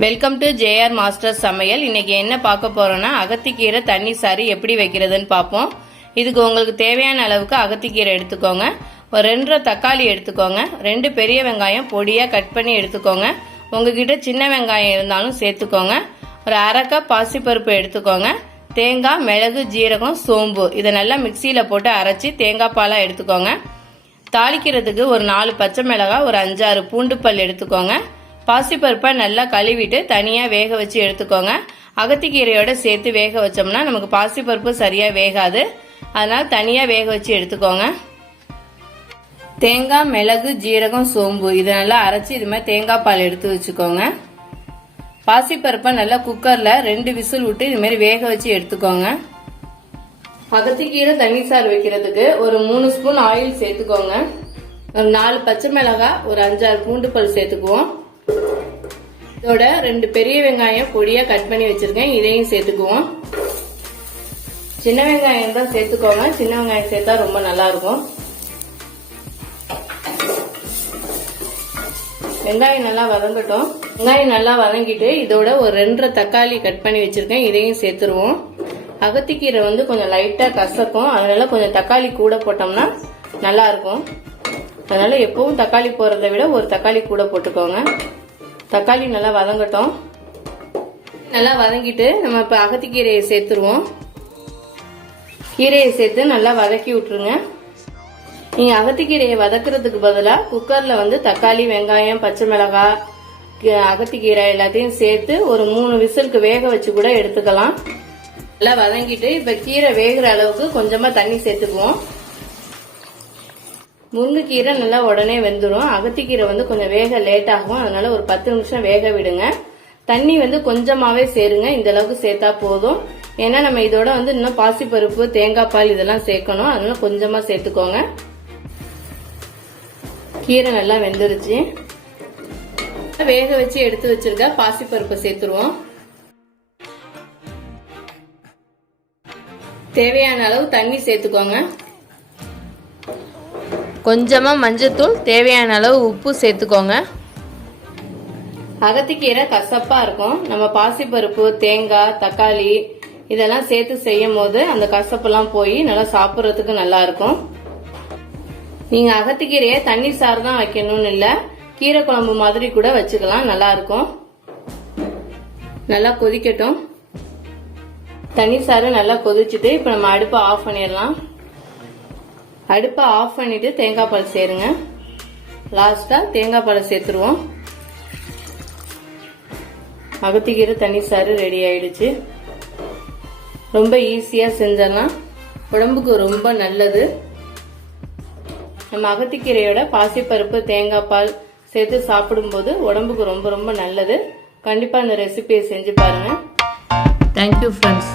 Welcome to JR master சமையல். இன்னைக்கு என்ன பார்க்க போறோம்னா அகத்திக்கீரை தண்ணி சாறு எப்படி வைக்கிறதுன்னு பார்ப்போம். இதுக்கு உங்களுக்கு தேவையான அளவுக்கு அகத்திக்கீரை எடுத்துக்கோங்க. ஒரு 2 தக்காளி எடுத்துக்கோங்க. 2 பெரிய வெங்காயம் பொடியா கட் பண்ணி எடுத்துக்கோங்க. உங்ககிட்ட சின்ன வெங்காயம் இருந்தாலும் சேர்த்துக்கோங்க. ஒரு 1/2 கப் பாசிப்பருப்பு எடுத்துக்கோங்க. தேங்காய், மிளகு, ஜீரகம், சோம்பு இதை நல்லா மிக்சியில போட்டு அரைச்சி தேங்காய் பாலா எடுத்துக்கோங்க. தாளிக்கிறதுக்கு ஒரு 4 பச்சை மிளகாய், ஒரு 5-6 பூண்டு பல் எடுத்துக்கோங்க. பாசிப்பருப்பை நல்லா கழுவிட்டு தனியா வேக வச்சு எடுத்துக்கோங்க. அகத்திக்கீரையோட சேர்த்து வேக வச்சோம்னா நமக்கு பாசிப்பருப்பு சரியா வேகாது, அதனால தனியா வேக வச்சு எடுத்துக்கோங்க. தேங்காய், மிளகு, ஜீரகம், சோம்பு இதை நல்லா அரைச்சி இது மாதிரி தேங்காய் பால் எடுத்து வச்சுக்கோங்க. பாசிப்பருப்பை நல்லா குக்கர்ல 2 விசில் விட்டு இது மாதிரி வேக வச்சு எடுத்துக்கோங்க. அகத்திக்கீரை தண்ணி சாறு வைக்கிறதுக்கு ஒரு 3 ஸ்பூன் ஆயில் சேர்த்துக்கோங்க. ஒரு 4 பச்சை மிளகாய், ஒரு 5-6 பூண்டு பல் சேர்த்துக்குவோம். இதோட 2 பெரிய வெங்காயம் பொடியா கட் பண்ணி வச்சிருக்கேன், இதையும் சேர்த்துக்குவோம். சின்ன வெங்காயம் தான் சேர்த்துக்கோங்க, சின்ன வெங்காயம் சேர்த்தா ரொம்ப நல்லா இருக்கும். வெங்காயம் நல்லா வதங்கட்டும். வெங்காயம் நல்லா வதங்கிட்டு இதோட ஒரு 2 தக்காளி கட் பண்ணி வச்சிருக்கேன், இதையும் சேர்த்துருவோம். அகத்திக்கீரை கொஞ்சம் லைட்டா கசக்கும், அதனால கொஞ்சம் தக்காளி கூட போட்டோம்னா நல்லா இருக்கும். அதனால எப்பவும் தக்காளி போறதை விட ஒரு தக்காளி கூட போட்டுக்கோங்க. தக்காளி நல்லா வதங்கட்டும். நல்லா வதங்கிட்டு நம்ம இப்ப அகத்திக்கீரையை சேர்த்துருவோம். கீரையை சேர்த்து நல்லா வதக்கி விட்டுருங்க. நீங்க அகத்திக்கீரையை வதக்குறதுக்கு பதிலா குக்கர்ல தக்காளி, வெங்காயம், பச்சை மிளகாய், அகத்திக்கீரை எல்லாத்தையும் சேர்த்து ஒரு 3 விசிலுக்கு வேக வச்சு கூட எடுத்துக்கலாம். நல்லா வதங்கிட்டு இப்ப கீரை வேகிற அளவுக்கு கொஞ்சமா தண்ணி சேர்த்துக்குவோம். முருங்கைக்கீரை நல்லா உடனே வெந்துடும். அகத்திக்கீரை கொஞ்சம் வேக லேட் ஆகும், அதனால ஒரு 10 நிமிஷம் வேக விடுங்க. தண்ணி கொஞ்சமாவே சேருங்க, இந்த அளவுக்கு சேர்த்தா போதும். ஏன்னா நம்ம இதோட இன்னும் பாசிப்பருப்பு, தேங்காய் பால் இதெல்லாம் சேர்க்கணும், அதனால கொஞ்சமா சேர்த்துக்கோங்க. கீரை நல்லா வெந்துருச்சு. வேக வச்சு எடுத்து வச்சிருக்க பாசிப்பருப்பை சேர்த்துருவோம். தேவையான அளவு தண்ணி சேர்த்துக்கோங்க. கொஞ்சமா மஞ்சத்தூள், தேவையான அளவு உப்பு சேர்த்துக்கோங்க. அகத்திக்கீரை கசப்பா இருக்கும். நம்ம பாசிப்பருப்பு, தேங்காய், தக்காளி இதெல்லாம் சேர்த்து செய்யும் போது அந்த கசப்பெல்லாம் போய் நல்லா சாப்பிட்றதுக்கு நல்லா இருக்கும். நீங்க அகத்திக்கீரையை தண்ணி சாறு தான் வைக்கணும்னு இல்ல, கீரை குழம்பு மாதிரி கூட வச்சுக்கலாம், நல்லா இருக்கும். நல்லா கொதிக்கட்டும். தண்ணி சாறு நல்லா கொதிச்சுட்டு இப்ப நம்ம அடுப்பை ஆஃப் பண்ணிடலாம். அடுப்பை ஆஃப் பண்ணிட்டு தேங்காய் பால் சேருங்க. லாஸ்டா தேங்காய் பால் சேர்த்துருவோம். அகத்திக்கீரை தண்ணி சாறு ரெடி ஆயிடுச்சு. ரொம்ப ஈஸியா செஞ்சிடலாம், உடம்புக்கு ரொம்ப நல்லது. நம்ம அகத்திக்கீரையோட பாசிப்பருப்பு, தேங்காய் பால் சேர்த்து சாப்பிடும்போது உடம்புக்கு ரொம்ப ரொம்ப நல்லது. கண்டிப்பா இந்த ரெசிபியை செஞ்சு பாருங்க. Thank you friends.